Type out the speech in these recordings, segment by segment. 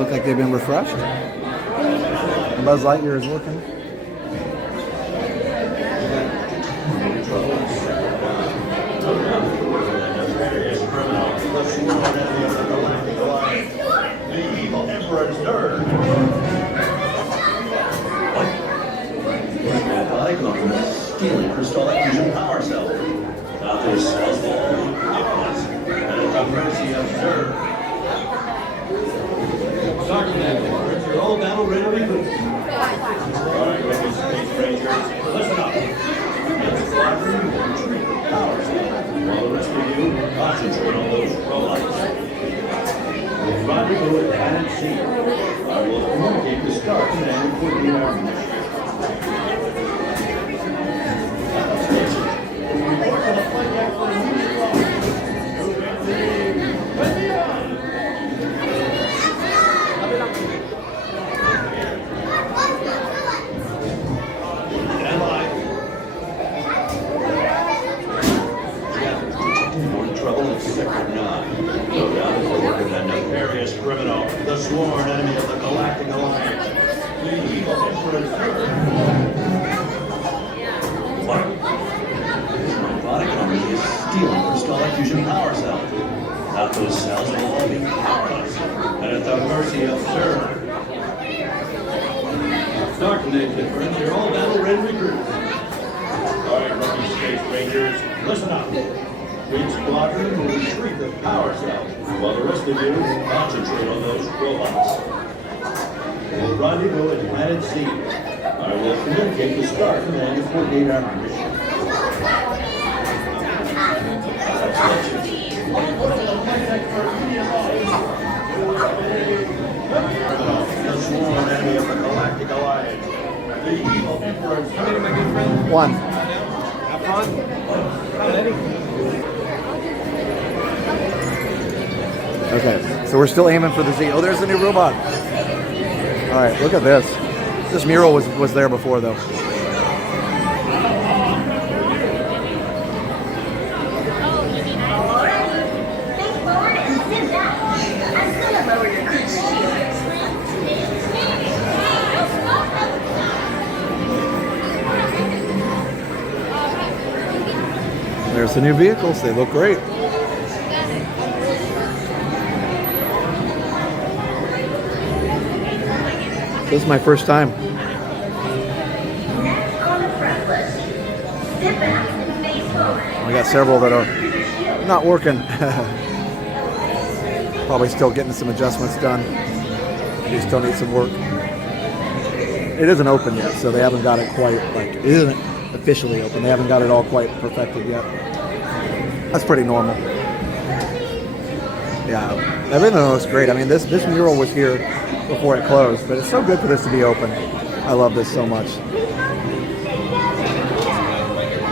look like they've been refreshed. Buzz Lightyear is working. The evil Emperor's nerve. Stealing crystalline fusion power cell. Now this cells will all be forgiveness and at the mercy of nerve. Sergeant, you're all battle ready to recruit. All right, ready, Space Rangers, listen up. Get the squadron will retreat the power cell, while the rest of you concentrate on those robots. Rendezvous at Planet C. I will communicate the start and coordinate our mission. Criminal, the sworn enemy of the Galactic Alliance, the evil Emperor's nerve. What? This robotic army is stealing crystalline fusion power cells. Now those cells will all be powerless and at the mercy of nerve. Start naked, friends. You're all battle-ready recruits. All right, rookie Space Rangers, listen up. Each squadron will retreat the power cell, while the rest of you concentrate on those robots. We'll rendezvous at Planet C. I will communicate the start and to coordinate our mission. The sworn enemy of the Galactic Alliance, the evil Emperor's nerve. One. Have fun. Okay, so we're still aiming for the Z. Oh, there's the new robot. All right, look at this. This mural was there before, though. There's the new vehicles. They look great. This is my first time. We got several that are not working. Probably still getting some adjustments done. They still need some work. It isn't open yet, so they haven't got it quite, like, it isn't officially open. They haven't got it all quite perfected yet. That's pretty normal. Yeah, everything looks great. I mean, this mural was here before it closed, but it's so good for this to be open. I love this so much.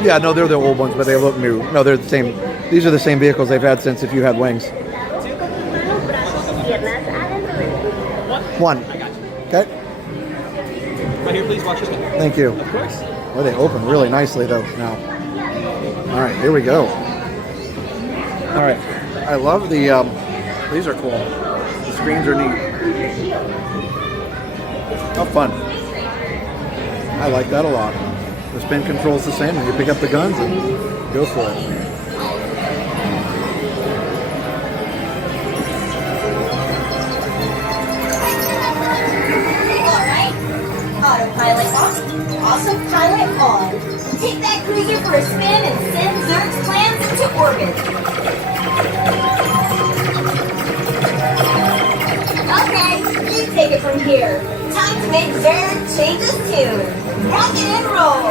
Yeah, no, they're the old ones, but they look new. No, they're the same. These are the same vehicles they've had since If You Had Wings. One. Okay. Right here, please watch this one. Thank you. Of course. Well, they open really nicely, though, now. All right, here we go. All right. I love the, these are cool. The screens are neat. How fun. I like that a lot. The spin control's the same, and you pick up the guns and go for it. Alright. Autopilot off. Autopilot on. Take that cruiser for a spin and send Zerg's plans into orbit. Okay, you take it from here. Time to make Zerg change his tune. Rock it and roll.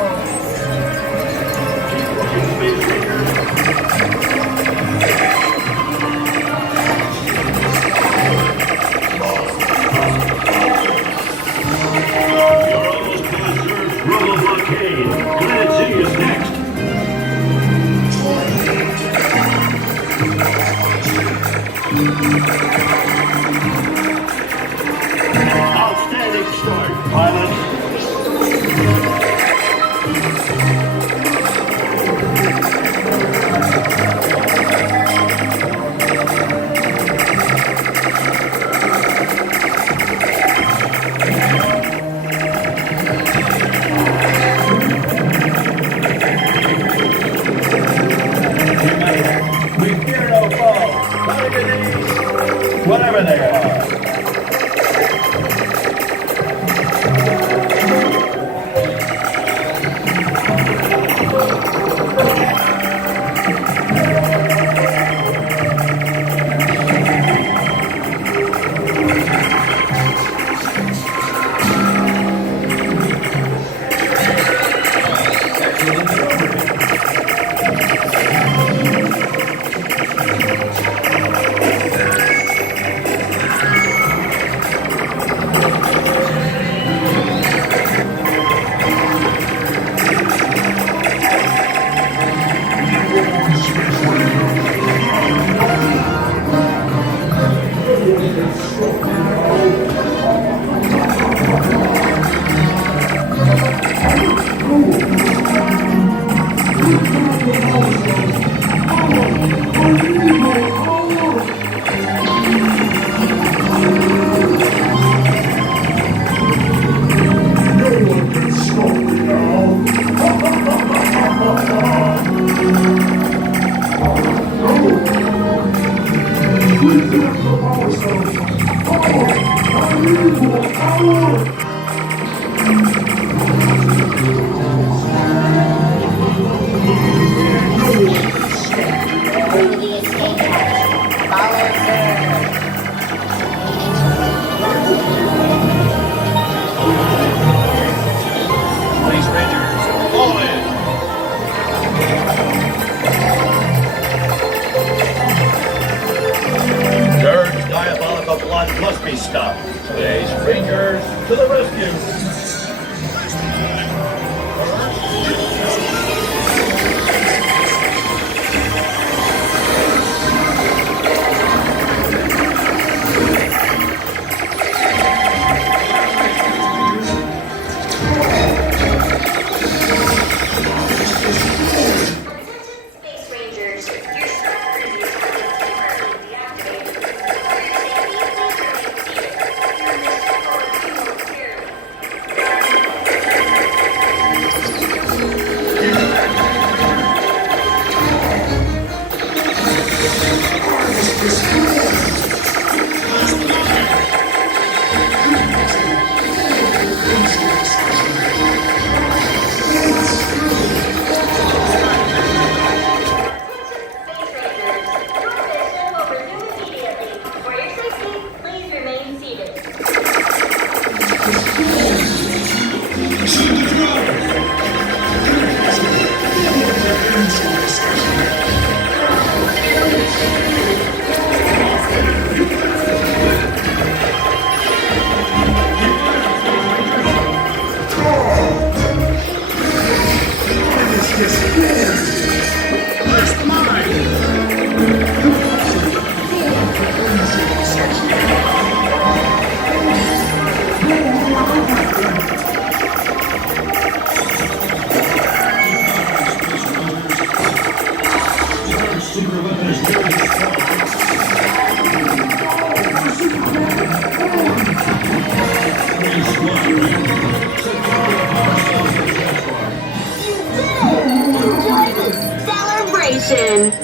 You're almost past Zerg's Robo Blockade. Planet Z is next. Outstanding start, pilot.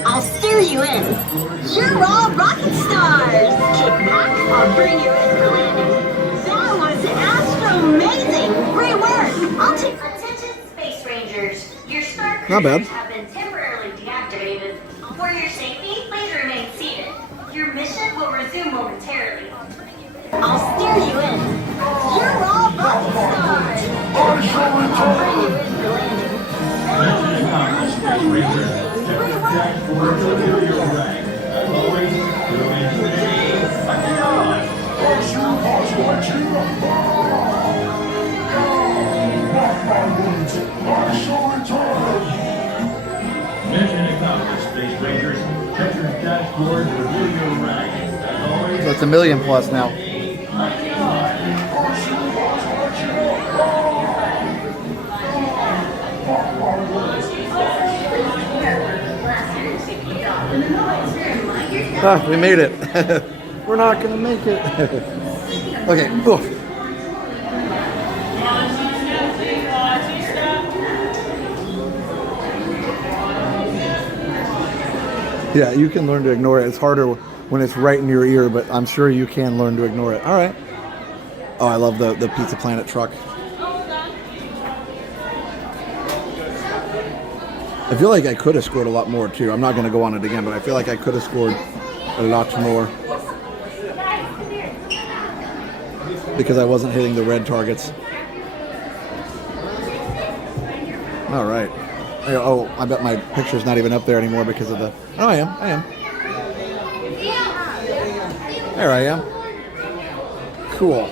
I'll steer you in. You're all rocket stars. Kick back, I'll bring you in for landing. That was astro-amazing. Great work. I'll take attention, Space Rangers. Your star Not bad. cruisers have been temporarily deactivated. For your safety, please remain seated. Your mission will resume momentarily. I'll steer you in. You're all rocket stars. I'll bring you in for landing. That was astro-amazing. Dashboard to your right. As always, you're in today. Mission accomplished, Space Rangers. Check your dashboard to your right. As always, So it's a million plus now. Ah, we made it. We're not gonna make it. Okay. Oof. Yeah, you can learn to ignore it. It's harder when it's right in your ear, but I'm sure you can learn to ignore it. All right. Oh, I love the Pizza Planet truck. I feel like I could have scored a lot more too. I'm not going to go on it again, but I feel like I could have scored a lot more because I wasn't hitting the red targets. All right. Oh, I bet my picture's not even up there anymore because of the... Oh, I am. There I am. Cool.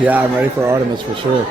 Yeah, I'm ready for Artemis for sure.